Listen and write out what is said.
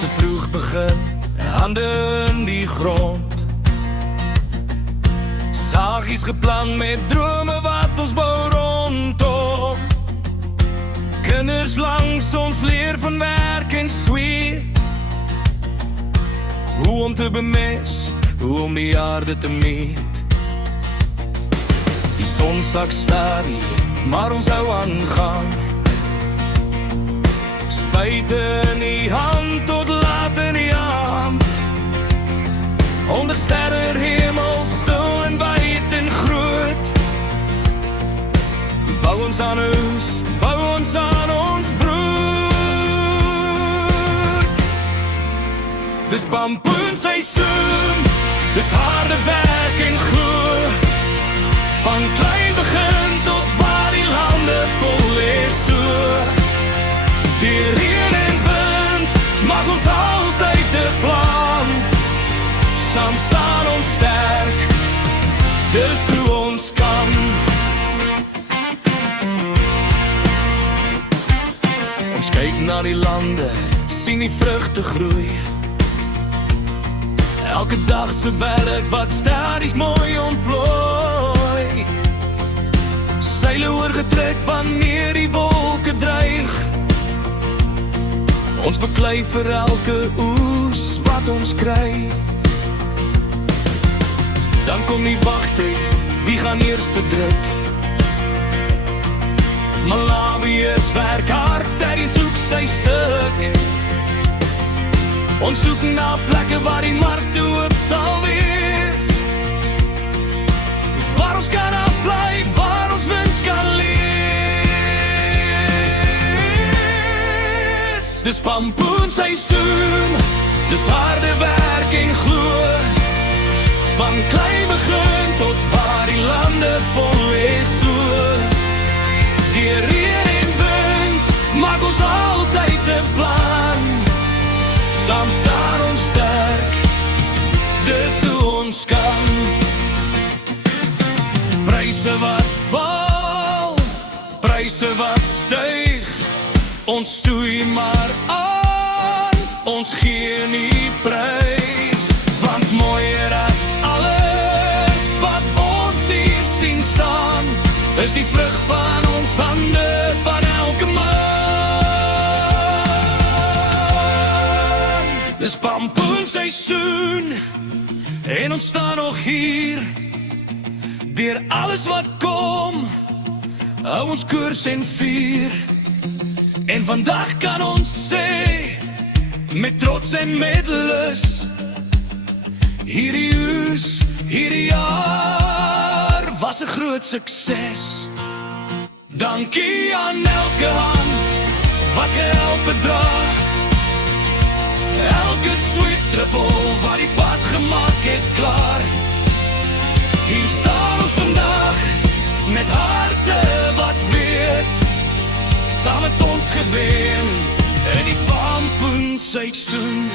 Ons het vroeg begin, hande in die grond. Sagies geplan met drome wat ons bou rondom. Kinders langs ons leer van werk en sweet. Hoe om te bemes, hoe om die aarde te meet. Die son sak stadig, maar ons hou aangaan. Spuite in die hand tot laat in die aand. Onder sterre hemel, stil en wyd en groot. Bou ons aan ons, bou ons aan ons brood. Dis pampoenseisoen, dis harde werk en glo. Van klein begin tot waar die lande vol is so. Die reën en wind maak ons altyd 'n plan. Saam staan ons sterk, dis hoe ons kan. Ons kyk na die lande, sien die vrugte groei. Elke dag se werk wat stadig mooi ontplooi. Seile oorgetrek wanneer die wolke dreig. Ons beklei vir elke oes wat ons kry. Dan kom die wagtyd, wie gaan eerste druk? Malawiërs werk hard en soek sy stuk. Ons soek na plekke waar die markte oop sal wees. Waar ons kan afbly, waar ons wins kan lees. Dis pampoenseisoen, dis harde werk en glo. Van klein begin tot waar die lande vol is so. Die reën en wind maak ons altyd 'n plan. Saam staan ons sterk, dis hoe ons kan. Pryse wat val, pryse wat styg. Ons stoei maar aan, ons gee nie prys. Want mooier as alles wat ons hier sien staan, is die vrug van ons hande van elke man. Dis pampoenseisoen en ons staan nog hier. Deur alles wat kom, hou ons koers en vier. En vandag kan ons sê, met trots en met lus, hierdie oes, hierdie jaar was 'n groot sukses. Dankie aan elke hand wat gehelp het dra. Elke sweet druppel wat die pad gemaak het klaar. Hier staan ons vandag met harte wat weet. Saam met ons gewen in die pampoenseisoen.